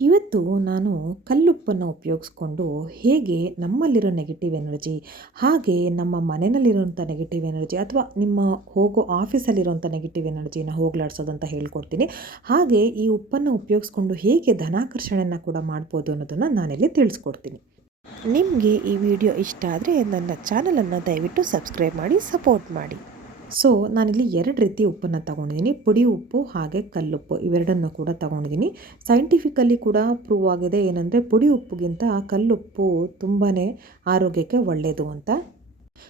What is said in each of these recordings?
ಇವತ್ತು ನಾನು ಕಲ್ಲುಪ್ಪನ್ನು ಉಪಯೋಗಿಸ್ಕೊಂಡು ಹೇಗೆ ನಮ್ಮಲ್ಲಿರೋ ನೆಗೆಟಿವ್ ಎನರ್ಜಿ ಹಾಗೆ ನಮ್ಮ ಮನೆಯಲ್ಲಿರುವಂಥ ನೆಗೆಟಿವ್ ಎನರ್ಜಿ ಅಥವಾ ನಿಮ್ಮ ಹೋಗೋ ಆಫೀಸಲ್ಲಿರುವಂಥ ನೆಗೆಟಿವ್ ಎನರ್ಜಿನ ಹೋಗ್ಲಾಡ್ಸೋದು ಅಂತ ಹೇಳ್ಕೊಡ್ತೀನಿ. ಹಾಗೆ ಈ ಉಪ್ಪನ್ನು ಉಪಯೋಗಿಸ್ಕೊಂಡು ಹೇಗೆ ಧನಾಕರ್ಷಣೆಯನ್ನು ಕೂಡ ಮಾಡ್ಬೋದು ಅನ್ನೋದನ್ನು ನಾನಿಲ್ಲಿ ತಿಳಿಸ್ಕೊಡ್ತೀನಿ. ನಿಮಗೆ ಈ ವಿಡಿಯೋ ಇಷ್ಟ ಆದರೆ ನನ್ನ ಚಾನಲನ್ನು ದಯವಿಟ್ಟು ಸಬ್ಸ್ಕ್ರೈಬ್ ಮಾಡಿ ಸಪೋರ್ಟ್ ಮಾಡಿ. ಸೊ ನಾನಿಲ್ಲಿ ಎರಡು ರೀತಿ ಉಪ್ಪನ್ನು ತಗೊಂಡಿದ್ದೀನಿ. ಪುಡಿ ಉಪ್ಪು ಹಾಗೆ ಕಲ್ಲುಪ್ಪು ಇವೆರಡನ್ನು ಕೂಡ ತಗೊಂಡಿದ್ದೀನಿ. ಸೈಂಟಿಫಿಕಲಿ ಕೂಡ ಪ್ರೂವ್ ಆಗಿದೆ ಏನಂದರೆ ಪುಡಿ ಉಪ್ಪಿಗಿಂತ ಕಲ್ಲುಪ್ಪು ತುಂಬಾ ಆರೋಗ್ಯಕ್ಕೆ ಒಳ್ಳೆಯದು ಅಂತ.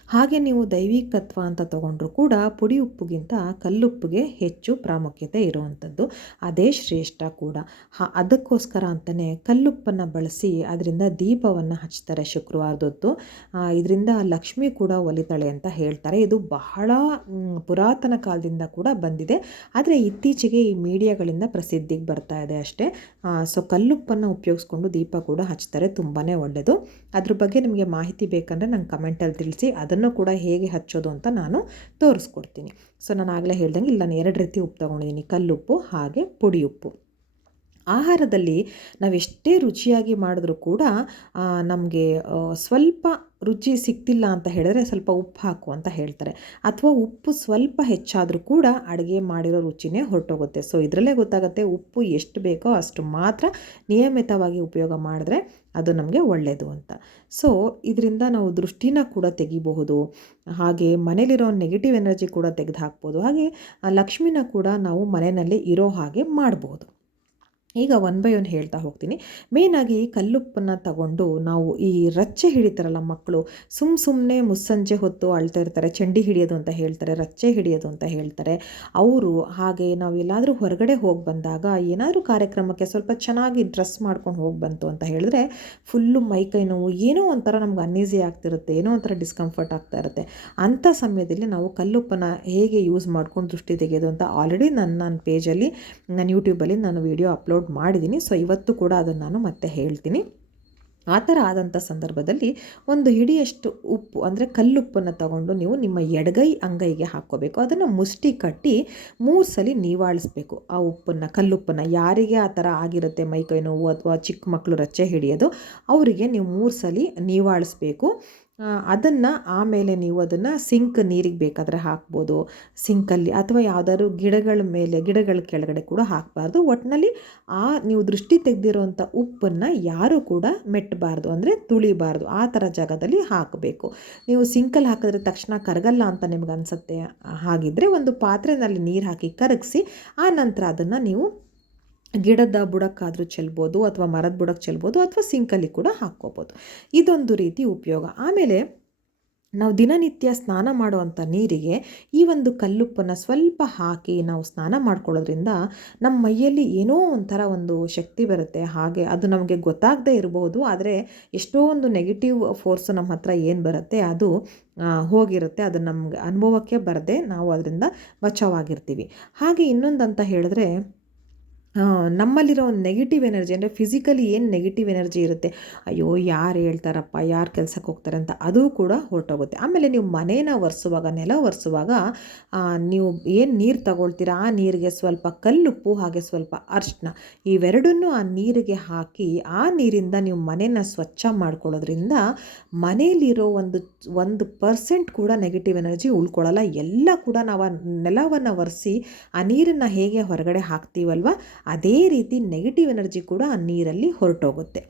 ಹಾಗೆ ನೀವು ದೈವಿಕತ್ವ ಅಂತ ತಗೊಂಡ್ರೂ ಕೂಡ ಪುಡಿ ಉಪ್ಪಿಗಿಂತ ಕಲ್ಲುಪ್ಪಿಗೆ ಹೆಚ್ಚು ಪ್ರಾಮುಖ್ಯತೆ ಇರುವಂಥದ್ದು. ಅದೇ ಶ್ರೇಷ್ಠ ಕೂಡ. ಹಾ, ಅದಕ್ಕೋಸ್ಕರ ಅಂತಲೇ ಕಲ್ಲುಪ್ಪನ್ನು ಬಳಸಿ ಅದರಿಂದ ದೀಪವನ್ನು ಹಚ್ತಾರೆ ಶುಕ್ರವಾರದೊತ್ತು. ಇದರಿಂದ ಲಕ್ಷ್ಮಿ ಕೂಡ ಒಲಿತಾಳೆ ಅಂತ ಹೇಳ್ತಾರೆ. ಇದು ಬಹಳ ಪುರಾತನ ಕಾಲದಿಂದ ಕೂಡ ಬಂದಿದೆ. ಆದರೆ ಇತ್ತೀಚೆಗೆ ಈ ಮೀಡಿಯಾಗಳಿಂದ ಪ್ರಸಿದ್ಧಿಗೆ ಬರ್ತಾ ಇದೆ ಅಷ್ಟೇ. ಸೊ ಕಲ್ಲುಪ್ಪನ್ನು ಉಪಯೋಗಿಸ್ಕೊಂಡು ದೀಪ ಕೂಡ ಹಚ್ತಾರೆ. ತುಂಬಾ ಒಳ್ಳೆಯದು ಅದ್ರ ಬಗ್ಗೆ ನಿಮಗೆ ಮಾಹಿತಿ ಬೇಕಂದರೆ ನಂಗೆ ಕಮೆಂಟಲ್ಲಿ ತಿಳಿಸಿ. ಅದನ್ನು ಕೂಡ ಹೇಗೆ ಹಚ್ಚೋದು ಅಂತ ನಾನು ತೋರಿಸ್ಕೊಡ್ತೀನಿ. ಸೊ ನಾನು ಆಗಲೇ ಹೇಳ್ದಂಗೆ ಇಲ್ಲಿ ನಾನು ಎರಡು ರೀತಿ ಉಪ್ಪು ತೊಗೊಂಡಿದ್ದೀನಿ. ಕಲ್ಲುಪ್ಪು ಹಾಗೆ ಪುಡಿ ಉಪ್ಪು ಆಹಾರದಲ್ಲಿ ನಾವೆಷ್ಟೇ ರುಚಿಯಾಗಿ ಮಾಡಿದ್ರೂ ಕೂಡ ನಮಗೆ ಸ್ವಲ್ಪ ರುಚಿ ಸಿಗ್ತಿಲ್ಲ ಅಂತ ಹೇಳಿದ್ರೆ ಸ್ವಲ್ಪ ಉಪ್ಪು ಹಾಕು ಅಂತ ಹೇಳ್ತಾರೆ. ಅಥವಾ ಉಪ್ಪು ಸ್ವಲ್ಪ ಹೆಚ್ಚಾದರೂ ಕೂಡ ಅಡುಗೆ ಮಾಡಿರೋ ರುಚಿನೇ ಹೊರಟೋಗುತ್ತೆ. ಸೊ, ಇದರಲ್ಲೇ ಗೊತ್ತಾಗುತ್ತೆ ಉಪ್ಪು ಎಷ್ಟು ಬೇಕೋ ಅಷ್ಟು ಮಾತ್ರ ನಿಯಮಿತವಾಗಿ ಉಪಯೋಗ ಮಾಡಿದ್ರೆ ಅದು ನಮಗೆ ಒಳ್ಳೆಯದು ಅಂತ. ಸೊ, ಇದರಿಂದ ನಾವು ದೃಷ್ಟಿನ ಕೂಡ ತೆಗಿಬಹುದು. ಹಾಗೆ ಮನೇಲಿರೋ ನೆಗೆಟಿವ್ ಎನರ್ಜಿ ಕೂಡ ತೆಗೆದು ಹಾಕ್ಬೋದು ಹಾಗೆ ಲಕ್ಷ್ಮಿನ ಕೂಡ ನಾವು ಮನೆಯಲ್ಲಿ ಇರೋ ಹಾಗೆ ಮಾಡ್ಬೋದು. ಈಗ ಒನ್ ಬೈ ಒನ್ ಹೇಳ್ತಾ ಹೋಗ್ತೀನಿ. ಮೇಯ್ನಾಗಿ ಕಲ್ಲುಪ್ಪನ್ನು ತಗೊಂಡು ನಾವು ಈ ರಚ್ಚೆ ಹಿಡಿತಾರಲ್ಲ ಮಕ್ಕಳು ಸುಮ್ಮ ಸುಮ್ಮನೆ ಮುಸ್ಸಂಜೆ ಹೊತ್ತು ಅಳ್ತಾ ಇರ್ತಾರೆ, ಚಂಡಿ ಹಿಡಿಯೋದು ಅಂತ ಹೇಳ್ತಾರೆ, ರಚ್ಚೆ ಹಿಡಿಯೋದು ಅಂತ ಹೇಳ್ತಾರೆ. ಅವರು ಹಾಗೆ ನಾವು ಎಲ್ಲಾದರೂ ಹೊರಗಡೆ ಹೋಗಿ ಬಂದಾಗ ಏನಾದರೂ ಕಾರ್ಯಕ್ರಮಕ್ಕೆ ಸ್ವಲ್ಪ ಚೆನ್ನಾಗಿ ಡ್ರೆಸ್ ಮಾಡ್ಕೊಂಡು ಹೋಗಿ ಬಂತು ಅಂತ ಹೇಳಿದ್ರೆ ಫುಲ್ಲು ಮೈಕೈ ನೋವು ಏನೋ ಒಂಥರ ನಮ್ಗೆ ಅನ್ಈಸಿ ಆಗ್ತಿರುತ್ತೆ, ಏನೋ ಒಂಥರ ಡಿಸ್ಕಂಫರ್ಟ್ ಆಗ್ತಾ ಇರುತ್ತೆ. ಅಂಥ ಸಮಯದಲ್ಲಿ ನಾವು ಕಲ್ಲುಪ್ಪನ್ನು ಹೇಗೆ ಯೂಸ್ ಮಾಡ್ಕೊಂಡು ದೃಷ್ಟಿ ತೆಗೆಯೋದು ಅಂತ ಆಲ್ರೆಡಿ ನನ್ನ ನನ್ನ ಪೇಜಲ್ಲಿ ನನ್ನ ಯೂಟ್ಯೂಬಲ್ಲಿ ನಾನು ವೀಡಿಯೋ ಅಪ್ಲೋಡ್ ಅಪ್ಲೋಡ್ ಮಾಡಿದ್ದೀನಿ. ಸೊ ಇವತ್ತು ಕೂಡ ಅದನ್ನು ನಾನು ಮತ್ತೆ ಹೇಳ್ತೀನಿ. ಆ ಥರ ಆದಂಥ ಸಂದರ್ಭದಲ್ಲಿ ಒಂದು ಹಿಡಿಯಷ್ಟು ಉಪ್ಪು, ಅಂದರೆ ಕಲ್ಲುಪ್ಪನ್ನು ತಗೊಂಡು ನೀವು ನಿಮ್ಮ ಎಡಗೈ ಅಂಗೈಗೆ ಹಾಕ್ಕೋಬೇಕು. ಅದನ್ನು ಮುಷ್ಟಿ ಕಟ್ಟಿ ಮೂರು ಸಲ ನೀವಾಳಿಸ್ಬೇಕು. ಆ ಉಪ್ಪನ್ನು, ಕಲ್ಲುಪ್ಪನ್ನು ಯಾರಿಗೆ ಆ ಥರ ಆಗಿರುತ್ತೆ ಮೈಕೈ ನೋವು ಅಥವಾ ಚಿಕ್ಕ ಮಕ್ಕಳು ರಚ್ಚೆ ಹಿಡಿಯೋದು, ಅವರಿಗೆ ನೀವು ಮೂರು ಸಲ ನೀವಾಳಿಸ್ಬೇಕು. ಅದನ್ನು ಆಮೇಲೆ ನೀವು ಅದನ್ನು ಸಿಂಕ್ ನೀರಿಗೆ ಬೇಕಾದರೆ ಹಾಕ್ಬೋದು. ಸಿಂಕಲ್ಲಿ ಅಥವಾ ಯಾವುದಾದ್ರು ಗಿಡಗಳ ಮೇಲೆ, ಗಿಡಗಳ ಕೆಳಗಡೆ ಕೂಡ ಹಾಕಬಾರ್ದು. ಒಟ್ಟಿನಲ್ಲಿ ಆ ನೀವು ದೃಷ್ಟಿ ತೆಗೆದಿರುವಂಥ ಉಪ್ಪನ್ನು ಯಾರೂ ಕೂಡ ಮೆಟ್ಟಬಾರ್ದು ಅಂದರೆ ತುಳಿಬಾರ್ದು. ಆ ಥರ ಜಾಗದಲ್ಲಿ ಹಾಕಬೇಕು. ನೀವು ಸಿಂಕಲ್ಲಿ ಹಾಕಿದ್ರೆ ತಕ್ಷಣ ಕರಗಲ್ಲ ಅಂತ ನಿಮ್ಗೆ ಅನಿಸುತ್ತೆ ಹಾಗಿದ್ದರೆ ಒಂದು ಪಾತ್ರೆಯಲ್ಲಿ ನೀರು ಹಾಕಿ ಕರಗಿಸಿ, ಆ ನಂತರ ಅದನ್ನು ನೀವು ಗಿಡದ ಬುಡಕ್ಕಾದರೂ ಚೆಲ್ಬೋದು ಅಥವಾ ಮರದ ಬುಡಕ್ಕೆ ಚೆಲ್ಬೋದು ಅಥವಾ ಸಿಂಕಲ್ಲಿ ಕೂಡ ಹಾಕ್ಕೋಬೋದು. ಇದೊಂದು ರೀತಿ ಉಪಯೋಗ. ಆಮೇಲೆ ನಾವು ದಿನನಿತ್ಯ ಸ್ನಾನ ಮಾಡುವಂಥ ನೀರಿಗೆ ಈ ಒಂದು ಕಲ್ಲುಪ್ಪನ್ನು ಸ್ವಲ್ಪ ಹಾಕಿ ನಾವು ಸ್ನಾನ ಮಾಡ್ಕೊಳ್ಳೋದ್ರಿಂದ ನಮ್ಮ ಮೈಯಲ್ಲಿ ಏನೋ ಒಂಥರ ಒಂದು ಶಕ್ತಿ ಬರುತ್ತೆ. ಹಾಗೆ ಅದು ನಮಗೆ ಗೊತ್ತಾಗದೇ ಇರಬಹುದು ಆದರೆ ಎಷ್ಟೋ ಒಂದು ನೆಗೆಟಿವ್ ಫೋರ್ಸು ನಮ್ಮ ಹತ್ರ ಏನು ಬರುತ್ತೆ, ಅದು ಹೋಗಿರುತ್ತೆ. ಅದು ನಮಗೆ ಅನುಭವಕ್ಕೆ ಬರದೆ ನಾವು ಅದರಿಂದ ಬಚಾವಾಗಿರ್ತೀವಿ ಹಾಗೆ ಇನ್ನೊಂದಂತ ಹೇಳಿದ್ರೆ ನಮ್ಮಲ್ಲಿರೋ ಒಂದು ನೆಗೆಟಿವ್ ಎನರ್ಜಿ ಅಂದರೆ ಫಿಸಿಕಲಿ ಏನು ನೆಗೆಟಿವ್ ಎನರ್ಜಿ ಇರುತ್ತೆ? ಅಯ್ಯೋ, ಯಾರು ಹೇಳ್ತಾರಪ್ಪ, ಯಾರು ಕೆಲ್ಸಕ್ಕೆ ಹೋಗ್ತಾರೆ ಅಂತ ಅದು ಕೂಡ ಹೊರಟೋಗುತ್ತೆ. ಆಮೇಲೆ ನೀವು ಮನೇನ ಒರೆಸುವಾಗ, ನೆಲ ಒರೆಸುವಾಗ ನೀವು ಏನು ನೀರು ತಗೊಳ್ತೀರಾ? ಆ ನೀರಿಗೆ ಸ್ವಲ್ಪ ಕಲ್ಲುಪ್ಪು, ಹಾಗೆ ಸ್ವಲ್ಪ ಅರ್ಶಿನ ಇವೆರಡನ್ನೂ ಆ ನೀರಿಗೆ ಹಾಕಿ, ಆ ನೀರಿಂದ ನೀವು ಮನೇನ ಸ್ವಚ್ಛ ಮಾಡ್ಕೊಳ್ಳೋದ್ರಿಂದ ಮನೆಯಲ್ಲಿರೋ ಒಂದು ಒಂದು ಪರ್ಸೆಂಟ್ ಕೂಡ ನೆಗೆಟಿವ್ ಎನರ್ಜಿ ಉಳ್ಕೊಳ್ಳಲ್ಲ. ಎಲ್ಲ ಕೂಡ ನಾವು ಆ ನೆಲವನ್ನು ಒರೆಸಿ, ಆ ನೀರನ್ನು ಹೇಗೆ ಹೊರಗಡೆ ಹಾಕ್ತೀವಲ್ವ? ಅದೇ ರೀತಿ ನೆಗೆಟಿವ್ ಎನರ್ಜಿ ಕೂಡ ಆ ನೀರಲ್ಲಿ ಹೊರಟೋಗುತ್ತೆ.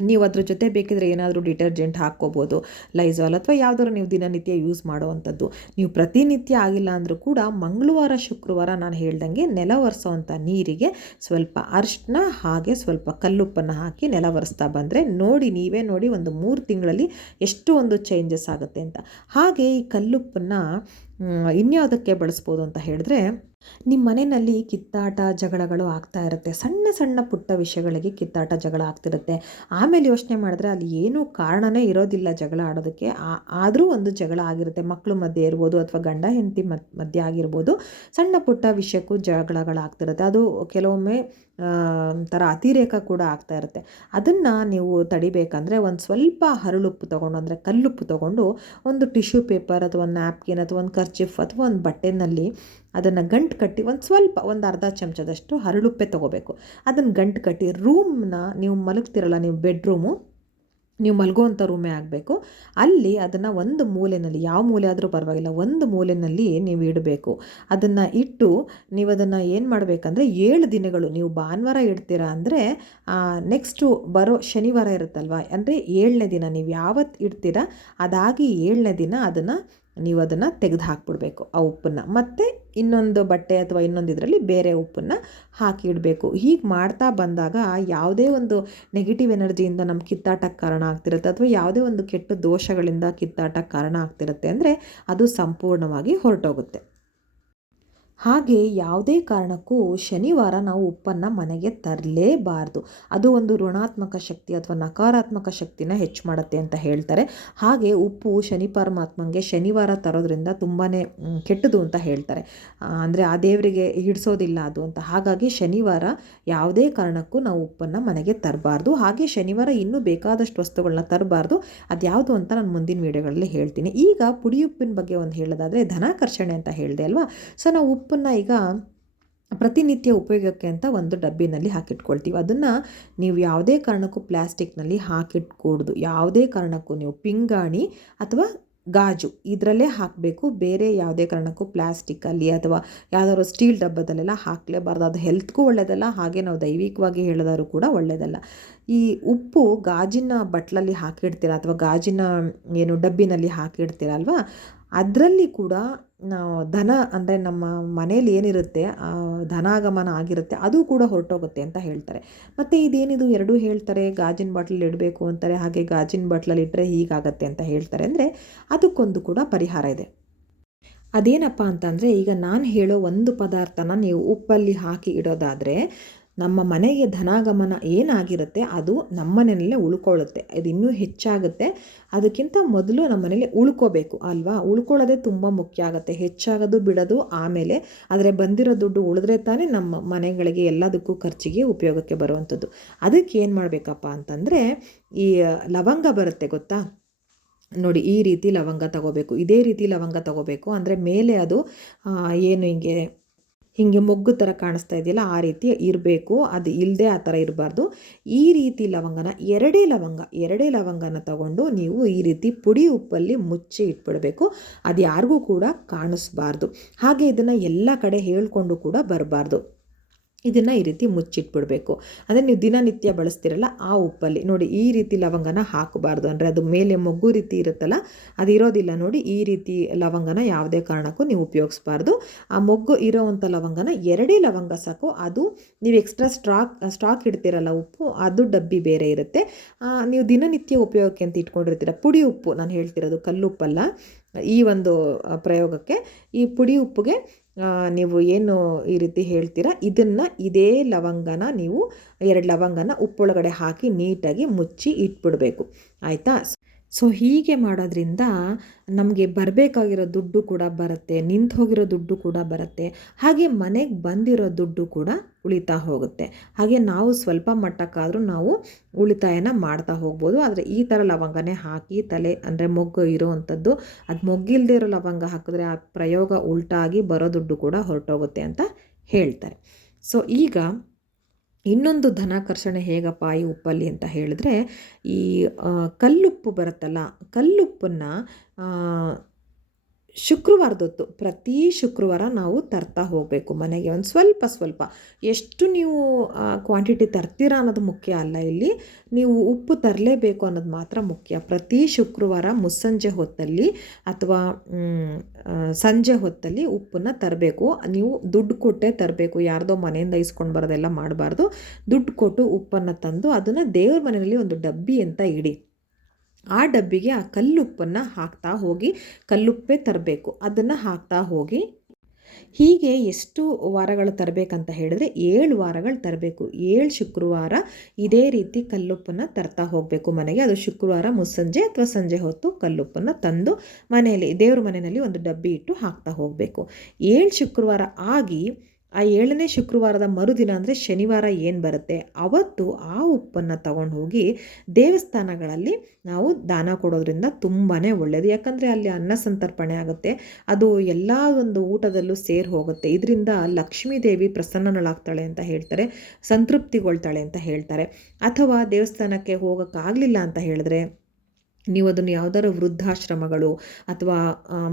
ನೀವು ಅದ್ರ ಜೊತೆ ಬೇಕಿದ್ರೆ ಏನಾದರೂ ಡಿಟರ್ಜೆಂಟ್ ಹಾಕ್ಕೋಬೋದು ಲೈಝಾಲ್ ಅಥವಾ ಯಾವುದಾದ್ರು ನೀವು ದಿನನಿತ್ಯ ಯೂಸ್ ಮಾಡುವಂಥದ್ದು. ನೀವು ಪ್ರತಿನಿತ್ಯ ಆಗಿಲ್ಲ ಅಂದರೂ ಕೂಡ ಮಂಗಳವಾರ, ಶುಕ್ರವಾರ ನಾನು ಹೇಳ್ದಂಗೆ ನೆಲ ಒರೆಸೋವಂಥ ನೀರಿಗೆ ಸ್ವಲ್ಪ ಅರ್ಶನ ಹಾಗೆ ಸ್ವಲ್ಪ ಕಲ್ಲುಪ್ಪನ್ನು ಹಾಕಿ ನೆಲ ಒರೆಸ್ತಾ ಬಂದರೆ ನೋಡಿ ನೀವೇ ನೋಡಿ ಒಂದು ಮೂರು ತಿಂಗಳಲ್ಲಿ ಎಷ್ಟು ಒಂದು ಚೇಂಜಸ್ ಆಗುತ್ತೆ ಅಂತ. ಹಾಗೆ ಈ ಕಲ್ಲುಪ್ಪನ್ನು ಇನ್ಯಾವುದಕ್ಕೆ ಬಳಸ್ಬೋದು ಅಂತ ಹೇಳಿದ್ರೆ ನಿಮ್ಮ ಮನೆಯಲ್ಲಿ ಕಿತ್ತಾಟ ಜಗಳಗಳು ಆಗ್ತಾ ಇರುತ್ತೆ. ಸಣ್ಣ ಸಣ್ಣ ಪುಟ್ಟ ವಿಷಯಗಳಿಗೆ ಕಿತ್ತಾಟ ಜಗಳ ಆಗ್ತಿರುತ್ತೆ. ಆಮೇಲೆ ಯೋಚನೆ ಮಾಡಿದ್ರೆ ಅಲ್ಲಿ ಏನೂ ಕಾರಣನೇ ಇರೋದಿಲ್ಲ ಜಗಳ ಆಡೋದಕ್ಕೆ. ಆದರೂ ಒಂದು ಜಗಳ ಆಗಿರುತ್ತೆ. ಮಕ್ಕಳು ಮಧ್ಯೆ ಇರ್ಬೋದು ಅಥವಾ ಗಂಡ ಹೆಂಡತಿ ಮಧ್ಯೆ ಆಗಿರ್ಬೋದು. ಸಣ್ಣ ಪುಟ್ಟ ವಿಷಯಕ್ಕೂ ಜಗಳಗಳಾಗ್ತಿರುತ್ತೆ ಅದು ಕೆಲವೊಮ್ಮೆ ಒಂಥರ ಅತಿರೇಕ ಕೂಡ ಆಗ್ತಾ ಇರುತ್ತೆ. ಅದನ್ನು ನೀವು ತಡಿಬೇಕಂದ್ರೆ ಒಂದು ಸ್ವಲ್ಪ ಹರಳುಪ್ಪು ತೊಗೊಂಡು, ಅಂದರೆ ಕಲ್ಲುಪ್ಪು ತೊಗೊಂಡು ಒಂದು ಟಿಶ್ಯೂ ಪೇಪರ್ ಅಥವಾ ಒಂದು ನ್ಯಾಪ್ಕಿನ್ ಅಥವಾ ಒಂದು ಕರ್ಚಿಫ್ ಅಥವಾ ಒಂದು ಬಟ್ಟೆನಲ್ಲಿ ಅದನ್ನು ಗಂಟು ಕಟ್ಟಿ ಒಂದು ಸ್ವಲ್ಪ, ಒಂದು ಅರ್ಧ ಚಮಚದಷ್ಟು ಹರಳುಪ್ಪೆ ತೊಗೋಬೇಕು. ಅದನ್ನು ಗಂಟು ಕಟ್ಟಿ ರೂಮ್ನ ನೀವು ಮಲಗ್ತಿರಲ್ಲ, ನೀವು ಬೆಡ್ರೂಮು ನೀವು ಮಲಗುವಂಥ ರೂಮೇ ಆಗಬೇಕು. ಅಲ್ಲಿ ಅದನ್ನು ಒಂದು ಮೂಲೆಯಲ್ಲಿ ಯಾವ ಮೂಲೆ ಆದರೂ ಪರವಾಗಿಲ್ಲ, ಒಂದು ಮೂಲೆಯಲ್ಲಿ ನೀವು ಇಡಬೇಕು. ಅದನ್ನು ಇಟ್ಟು ನೀವು ಅದನ್ನು ಏನು ಮಾಡಬೇಕಂದ್ರೆ, ಏಳು ದಿನಗಳು ನೀವು ಭಾನುವಾರ ಇಡ್ತೀರಾ ಅಂದರೆ ನೆಕ್ಸ್ಟು ಬರೋ ಶನಿವಾರ ಇರುತ್ತಲ್ವ, ಅಂದರೆ ಏಳನೇ ದಿನ ನೀವು ಯಾವತ್ತು ಇಡ್ತೀರಾ, ಅದಾಗಿ ಏಳನೇ ದಿನ ಅದನ್ನು ನೀವು ಅದನ್ನು ತೆಗೆದು ಹಾಕ್ಬಿಡ್ಬೇಕು ಆ ಉಪ್ಪನ್ನು. ಮತ್ತು ಇನ್ನೊಂದು ಬಟ್ಟೆ ಅಥವಾ ಇನ್ನೊಂದು ಇದರಲ್ಲಿ ಬೇರೆ ಉಪ್ಪನ್ನು ಹಾಕಿ ಇಡಬೇಕು. ಹೀಗೆ ಮಾಡ್ತಾ ಬಂದಾಗ ಯಾವುದೇ ಒಂದು ನೆಗೆಟಿವ್ ಎನರ್ಜಿಯಿಂದ ನಮ್ಮ ಕಿತ್ತಾಟಕ್ಕೆ ಕಾರಣ ಆಗ್ತಿರುತ್ತೆ ಅಥವಾ ಯಾವುದೇ ಒಂದು ಕೆಟ್ಟ ದೋಷಗಳಿಂದ ಕಿತ್ತಾಟಕ್ಕೆ ಕಾರಣ ಆಗ್ತಿರುತ್ತೆ ಅಂದರೆ ಅದು ಸಂಪೂರ್ಣವಾಗಿ ಹೊರಟೋಗುತ್ತೆ. ಹಾಗೆ ಯಾವುದೇ ಕಾರಣಕ್ಕೂ ಶನಿವಾರ ನಾವು ಉಪ್ಪನ್ನು ಮನೆಗೆ ತರಲೇಬಾರ್ದು. ಅದು ಒಂದು ಋಣಾತ್ಮಕ ಶಕ್ತಿ ಅಥವಾ ನಕಾರಾತ್ಮಕ ಶಕ್ತಿನ ಹೆಚ್ಚು ಮಾಡುತ್ತೆ ಅಂತ ಹೇಳ್ತಾರೆ. ಹಾಗೆ ಉಪ್ಪು ಶನಿ ಪರಮಾತ್ಮನಿಗೆ ಶನಿವಾರ ತರೋದ್ರಿಂದ ತುಂಬಾ ಕೆಟ್ಟದು ಅಂತ ಹೇಳ್ತಾರೆ. ಅಂದರೆ ಆ ದೇವರಿಗೆ ಹಿಡಿಸೋದಿಲ್ಲ ಅದು ಅಂತ. ಹಾಗಾಗಿ ಶನಿವಾರ ಯಾವುದೇ ಕಾರಣಕ್ಕೂ ನಾವು ಉಪ್ಪನ್ನು ಮನೆಗೆ ತರಬಾರ್ದು. ಹಾಗೆ ಶನಿವಾರ ಇನ್ನೂ ಬೇಕಾದಷ್ಟು ವಸ್ತುಗಳನ್ನ ತರಬಾರ್ದು. ಅದು ಯಾವುದು ಅಂತ ನಾನು ಮುಂದಿನ ವೀಡಿಯೋಗಳಲ್ಲಿ ಹೇಳ್ತೀನಿ. ಈಗ ಪುಡಿ ಉಪ್ಪಿನ ಬಗ್ಗೆ ಒಂದು ಹೇಳೋದಾದರೆ ಧನಾಕರ್ಷಣೆ ಅಂತ ಹೇಳಿದೆ ಅಲ್ವಾ? ಸೊ ನಾವು ಉಪ್ಪನ್ನು ಈಗ ಪ್ರತಿನಿತ್ಯ ಉಪಯೋಗಕ್ಕೆ ಅಂತ ಒಂದು ಡಬ್ಬಿನಲ್ಲಿ ಹಾಕಿಟ್ಕೊಳ್ತೀವಿ. ಅದನ್ನು ನೀವು ಯಾವುದೇ ಕಾರಣಕ್ಕೂ ಪ್ಲ್ಯಾಸ್ಟಿಕ್ನಲ್ಲಿ ಹಾಕಿಟ್ಕೂಡ್ದು. ಯಾವುದೇ ಕಾರಣಕ್ಕೂ ನೀವು ಪಿಂಗಾಣಿ ಅಥವಾ ಗಾಜು ಇದರಲ್ಲೇ ಹಾಕಬೇಕು. ಬೇರೆ ಯಾವುದೇ ಕಾರಣಕ್ಕೂ ಪ್ಲ್ಯಾಸ್ಟಿಕ್ಕಲ್ಲಿ ಅಥವಾ ಯಾವುದಾದ್ರು ಸ್ಟೀಲ್ ಡಬ್ಬದಲ್ಲೆಲ್ಲ ಹಾಕಲೇಬಾರ್ದು. ಅದು ಹೆಲ್ತ್ಗೂ ಒಳ್ಳೆಯದಲ್ಲ ಹಾಗೆ ನಾವು ದೈವಿಕವಾಗಿ ಹೇಳಿದಾರು ಕೂಡ ಒಳ್ಳೆಯದಲ್ಲ ಈ ಉಪ್ಪು ಗಾಜಿನ ಬಟ್ಲಲ್ಲಿ ಹಾಕಿಡ್ತೀರ ಅಥವಾ ಗಾಜಿನ ಏನು ಡಬ್ಬಿನಲ್ಲಿ ಹಾಕಿಡ್ತೀರ ಅಲ್ವಾ ಅದರಲ್ಲಿ ಕೂಡ ದನ ಅಂದರೆ ನಮ್ಮ ಮನೇಲಿ ಏನಿರುತ್ತೆ ಧನಾಗಮನ ಆಗಿರುತ್ತೆ, ಅದು ಕೂಡ ಹೊರಟೋಗುತ್ತೆ ಅಂತ ಹೇಳ್ತಾರೆ. ಮತ್ತು ಇದೇನಿದು, ಎರಡೂ ಹೇಳ್ತಾರೆ, ಗಾಜಿನ ಬಾಟ್ಲಲ್ಲಿ ಇಡಬೇಕು ಅಂತಾರೆ, ಹಾಗೆ ಗಾಜಿನ ಬಾಟ್ಲಲ್ಲಿ ಇಟ್ಟರೆ ಹೀಗಾಗತ್ತೆ ಅಂತ ಹೇಳ್ತಾರೆ. ಅಂದರೆ ಅದಕ್ಕೊಂದು ಕೂಡ ಪರಿಹಾರ ಇದೆ. ಅದೇನಪ್ಪ ಅಂತಂದರೆ ಈಗ ನಾನು ಹೇಳೋ ಒಂದು ಪದಾರ್ಥನ ನೀವು ಉಪ್ಪಲ್ಲಿ ಹಾಕಿ ಇಡೋದಾದರೆ ನಮ್ಮ ಮನೆಗೆ ಧನಾಗಮನ ಏನಾಗಿರುತ್ತೆ ಅದು ನಮ್ಮ ಮನೆಯಲ್ಲೇ ಉಳ್ಕೊಳ್ಳುತ್ತೆ. ಅದು ಇನ್ನೂ ಹೆಚ್ಚಾಗುತ್ತೆ. ಅದಕ್ಕಿಂತ ಮೊದಲು ನಮ್ಮ ಮನೇಲಿ ಉಳ್ಕೋಬೇಕು ಅಲ್ವಾ? ಉಳ್ಕೊಳ್ಳೋದೇ ತುಂಬ ಮುಖ್ಯ ಆಗುತ್ತೆ. ಹೆಚ್ಚಾಗೋದು ಬಿಡೋದು ಆಮೇಲೆ ಆದರೆ ಬಂದಿರೋ ದುಡ್ಡು ಉಳಿದ್ರೆ ತಾನೇ ನಮ್ಮ ಮನೆಗಳಿಗೆ ಎಲ್ಲದಕ್ಕೂ ಖರ್ಚಿಗೆ ಉಪಯೋಗಕ್ಕೆ ಬರುವಂಥದ್ದು. ಅದಕ್ಕೆ ಏನು ಮಾಡಬೇಕಪ್ಪ ಅಂತಂದರೆ ಈ ಲವಂಗ ಬರುತ್ತೆ ಗೊತ್ತಾ? ನೋಡಿ, ಈ ರೀತಿ ಲವಂಗ ತಗೋಬೇಕು, ಇದೇ ರೀತಿ ಲವಂಗ ತಗೋಬೇಕು. ಅಂದರೆ ಮೇಲೆ ಅದು ಏನು ಹಿಂಗೆ ಹೀಗೆ ಮೊಗ್ಗು ಥರ ಕಾಣಿಸ್ತಾ ಇದೆಯಲ್ಲ ಆ ರೀತಿ ಇರಬೇಕು. ಅದು ಇಲ್ಲದೆ ಆ ಥರ ಇರಬಾರ್ದು. ಈ ರೀತಿ ಲವಂಗನ, ಎರಡೇ ಲವಂಗ, ಎರಡೇ ಲವಂಗನ ತಗೊಂಡು ನೀವು ಈ ರೀತಿ ಪುಡಿ ಉಪ್ಪಲ್ಲಿ ಮುಚ್ಚಿ ಇಟ್ಬಿಡಬೇಕು. ಅದು ಯಾರಿಗೂ ಕೂಡ ಕಾಣಿಸ್ಬಾರ್ದು. ಹಾಗೆ ಇದನ್ನು ಎಲ್ಲ ಕಡೆ ಹೇಳಿಕೊಂಡು ಕೂಡ ಬರಬಾರ್ದು. ಇದನ್ನು ಈ ರೀತಿ ಮುಚ್ಚಿಟ್ಬಿಡಬೇಕು. ಅಂದರೆ ನೀವು ದಿನನಿತ್ಯ ಬಳಸ್ತಿರಲ್ಲ ಆ ಉಪ್ಪಲ್ಲಿ. ನೋಡಿ, ಈ ರೀತಿ ಲವಂಗನ ಹಾಕಬಾರ್ದು. ಅಂದರೆ ಅದು ಮೇಲೆ ಮೊಗ್ಗು ರೀತಿ ಇರುತ್ತಲ್ಲ, ಅದು ಇರೋದಿಲ್ಲ ನೋಡಿ, ಈ ರೀತಿ ಲವಂಗನ ಯಾವುದೇ ಕಾರಣಕ್ಕೂ ನೀವು ಉಪಯೋಗಿಸ್ಬಾರ್ದು. ಆ ಮೊಗ್ಗು ಇರೋವಂಥ ಲವಂಗನ ಎರಡೇ ಲವಂಗ ಸಾಕು. ಅದು ನೀವು ಎಕ್ಸ್ಟ್ರಾ ಸ್ಟಾಕ್ ಸ್ಟಾಕ್ ಇಡ್ತಿರಲ್ಲ ಉಪ್ಪು, ಅದು ಡಬ್ಬಿ ಬೇರೆ ಇರುತ್ತೆ. ನೀವು ದಿನನಿತ್ಯ ಉಪಯೋಗಕ್ಕೆ ಅಂತ ಇಟ್ಕೊಂಡಿರ್ತೀರ. ಪುಡಿ ಉಪ್ಪು, ನಾನು ಹೇಳ್ತಿರೋದು ಕಲ್ಲುಪ್ಪಲ್ಲ. ಈ ಒಂದು ಪ್ರಯೋಗಕ್ಕೆ ಈ ಪುಡಿ ಉಪ್ಪಿಗೆ ನೀವು ಏನು ಈ ರೀತಿ ಹೇಳ್ತೀರಾ? ಇದನ್ನು ಇದೇ ಲವಂಗನ ನೀವು ಎರಡು ಲವಂಗನ ಉಪ್ಪೊಳಗಡೆ ಹಾಕಿ ನೀಟಾಗಿ ಮುಚ್ಚಿ ಇಟ್ಬಿಡಬೇಕು. ಆಯಿತಾ? ಸೊ ಹೀಗೆ ಮಾಡೋದ್ರಿಂದ ನಮಗೆ ಬರಬೇಕಾಗಿರೋ ದುಡ್ಡು ಕೂಡ ಬರುತ್ತೆ, ನಿಂತು ಹೋಗಿರೋ ದುಡ್ಡು ಕೂಡ ಬರುತ್ತೆ, ಹಾಗೆ ಮನೆಗೆ ಬಂದಿರೋ ದುಡ್ಡು ಕೂಡ ಉಳಿತಾ ಹೋಗುತ್ತೆ. ಹಾಗೆ ನಾವು ಸ್ವಲ್ಪ ಮಟ್ಟಕ್ಕಾದರೂ ನಾವು ಉಳಿತಾಯನ ಮಾಡ್ತಾ ಹೋಗ್ಬೋದು. ಆದರೆ ಈ ಥರ ಲವಂಗನೇ ಹಾಕಿ ತಲೆ ಅಂದರೆ ಮೊಗ್ಗು ಇರೋ ಅಂಥದ್ದು ಅದು ಮೊಗ್ಗಿಲ್ಲದೆ ಇರೋ ಲವಂಗ ಹಾಕಿದ್ರೆ ಆ ಪ್ರಯೋಗ ಉಲ್ಟಾಗಿ ಬರೋ ದುಡ್ಡು ಕೂಡ ಹೊರಟೋಗುತ್ತೆ ಅಂತ ಹೇಳ್ತಾರೆ. ಸೊ ಈಗ ಇನ್ನೊಂದು ಧನಾಕರ್ಷಣೆ ಹೇಗಪ್ಪ ಈ ಉಪ್ಪಲ್ಲಿ ಅಂತ ಹೇಳಿದ್ರೆ ಈ ಕಲ್ಲುಪ್ಪು ಬರುತ್ತಲ್ಲ ಕಲ್ಲುಪ್ಪನ್ನು ಶುಕ್ರವಾರದೊತ್ತು ಪ್ರತಿ ಶುಕ್ರವಾರ ನಾವು ತರ್ತಾ ಹೋಗಬೇಕು ಮನೆಗೆ. ಒಂದು ಸ್ವಲ್ಪ ಸ್ವಲ್ಪ. ಎಷ್ಟು ನೀವು ಕ್ವಾಂಟಿಟಿ ತರ್ತೀರಾ ಅನ್ನೋದು ಮುಖ್ಯ ಅಲ್ಲ ಇಲ್ಲಿ. ನೀವು ಉಪ್ಪು ತರಲೇಬೇಕು ಅನ್ನೋದು ಮಾತ್ರ ಮುಖ್ಯ. ಪ್ರತಿ ಶುಕ್ರವಾರ ಮುಸ್ಸಂಜೆ ಹೊತ್ತಲ್ಲಿ ಅಥವಾ ಸಂಜೆ ಹೊತ್ತಲ್ಲಿ ಉಪ್ಪನ್ನು ತರಬೇಕು. ನೀವು ದುಡ್ಡು ಕೊಟ್ಟೇ ತರಬೇಕು. ಯಾರ್ದೋ ಮನೆಯಿಂದ ಇಸ್ಕೊಂಡು ಬರೋದೆಲ್ಲ ಮಾಡಬಾರ್ದು. ದುಡ್ಡು ಕೊಟ್ಟು ಉಪ್ಪನ್ನು ತಂದು ಅದನ್ನು ದೇವ್ರ ಮನೆಯಲ್ಲಿ ಒಂದು ಡಬ್ಬಿ ಅಂತ ಇಡಿ. ಆ ಡಬ್ಬಿಗೆ ಆ ಕಲ್ಲುಪ್ಪನ್ನು ಹಾಕ್ತಾ ಹೋಗಿ ಕಲ್ಲುಪ್ಪೇ ತರಬೇಕು. ಅದನ್ನು ಹಾಕ್ತಾ ಹೋಗಿ ಹೀಗೆ ಎಷ್ಟು ವಾರಗಳು ತರಬೇಕಂತ ಹೇಳಿದ್ರೆ ಏಳು ವಾರಗಳು ತರಬೇಕು. ಏಳು ಶುಕ್ರವಾರ ಇದೇ ರೀತಿ ಕಲ್ಲುಪ್ಪನ್ನು ತರ್ತಾ ಹೋಗಬೇಕು ಮನೆಗೆ. ಅದು ಶುಕ್ರವಾರ ಮುಸ್ಸಂಜೆ ಅಥವಾ ಸಂಜೆ ಹೊತ್ತು ಕಲ್ಲುಪ್ಪನ್ನು ತಂದು ಮನೆಯಲ್ಲಿ, ದೇವ್ರ ಮನೆಯಲ್ಲಿ ಒಂದು ಡಬ್ಬಿ ಇಟ್ಟು ಹಾಕ್ತಾ ಹೋಗಬೇಕು. ಏಳು ಶುಕ್ರವಾರ ಆಗಿ ಆ ಏಳನೇ ಶುಕ್ರವಾರದ ಮರುದಿನ ಅಂದರೆ ಶನಿವಾರ ಏನು ಬರುತ್ತೆ? ಅವತ್ತು ಆ ಉಪ್ಪನ್ನು ತಗೊಂಡು ಹೋಗಿ ದೇವಸ್ಥಾನಗಳಲ್ಲಿ ನಾವು ದಾನ ಕೊಡೋದ್ರಿಂದ ತುಂಬಾ ಒಳ್ಳೆಯದು ಯಾಕಂದರೆ ಅಲ್ಲಿ ಅನ್ನ ಸಂತರ್ಪಣೆ ಆಗುತ್ತೆ. ಅದು ಎಲ್ಲ ಒಂದು ಊಟದಲ್ಲೂ ಸೇರಿ ಹೋಗುತ್ತೆ. ಇದರಿಂದ ಲಕ್ಷ್ಮೀ ದೇವಿ ಪ್ರಸನ್ನಳಾಗ್ತಾಳೆ ಅಂತ ಹೇಳ್ತಾರೆ. ಸಂತೃಪ್ತಿಗೊಳ್ತಾಳೆ ಅಂತ ಹೇಳ್ತಾರೆ. ಅಥವಾ ದೇವಸ್ಥಾನಕ್ಕೆ ಹೋಗೋಕ್ಕಾಗಲಿಲ್ಲ ಅಂತ ಹೇಳಿದ್ರೆ? ನೀವು ಅದನ್ನು ಯಾವ್ದಾದ್ರು ವೃದ್ಧಾಶ್ರಮಗಳು ಅಥವಾ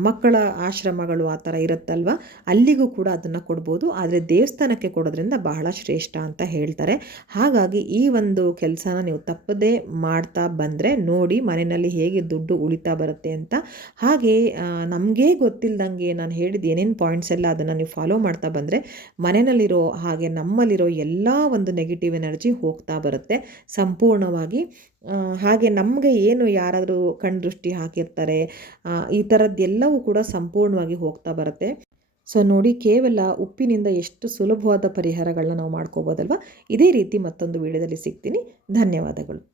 ಮಕ್ಕಳ ಆಶ್ರಮಗಳು ಆ ಥರ ಇರುತ್ತಲ್ವ? ಅಲ್ಲಿಗೂ ಕೂಡ ಅದನ್ನು ಕೊಡ್ಬೋದು. ಆದರೆ ದೇವಸ್ಥಾನಕ್ಕೆ ಕೊಡೋದ್ರಿಂದ ಬಹಳ ಶ್ರೇಷ್ಠ ಅಂತ ಹೇಳ್ತಾರೆ. ಹಾಗಾಗಿ ಈ ಒಂದು ಕೆಲಸನ ನೀವು ತಪ್ಪದೇ ಮಾಡ್ತಾ ಬಂದರೆ ನೋಡಿ ಮನೆಯಲ್ಲಿ ಹೇಗೆ ದುಡ್ಡು ಉಳಿತಾ ಬರುತ್ತೆ ಅಂತ. ಹಾಗೆ ನಮಗೇ ಗೊತ್ತಿಲ್ಲದಂಗೆ ನಾನು ಹೇಳಿದ ಏನೇನು ಪಾಯಿಂಟ್ಸ್ ಎಲ್ಲ ಅದನ್ನು ನೀವು ಫಾಲೋ ಮಾಡ್ತಾ ಬಂದರೆ ಮನೆಯಲ್ಲಿರೋ ಹಾಗೆ ನಮ್ಮಲ್ಲಿರೋ ಎಲ್ಲ ಒಂದು ನೆಗೆಟಿವ್ ಎನರ್ಜಿ ಹೋಗ್ತಾ ಬರುತ್ತೆ. ಸಂಪೂರ್ಣವಾಗಿ. ಹಾಗೆ ನಮಗೆ ಏನು ಯಾರಾದರೂ ಕಣ್ದೃಷ್ಟಿ ಹಾಕಿರ್ತಾರೆ ಈ ಥರದ್ದೆಲ್ಲವೂ ಕೂಡ ಸಂಪೂರ್ಣವಾಗಿ ಹೋಗ್ತಾ ಬರುತ್ತೆ. ಸೊ ನೋಡಿ ಕೇವಲ ಉಪ್ಪಿನಿಂದ ಎಷ್ಟು ಸುಲಭವಾದ ಪರಿಹಾರಗಳನ್ನ ನಾವು ಮಾಡ್ಕೋಬೋದಲ್ವ? ಇದೇ ರೀತಿ ಮತ್ತೊಂದು ವಿಡಿಯೋದಲ್ಲಿ ಸಿಗ್ತೀನಿ. ಧನ್ಯವಾದಗಳು.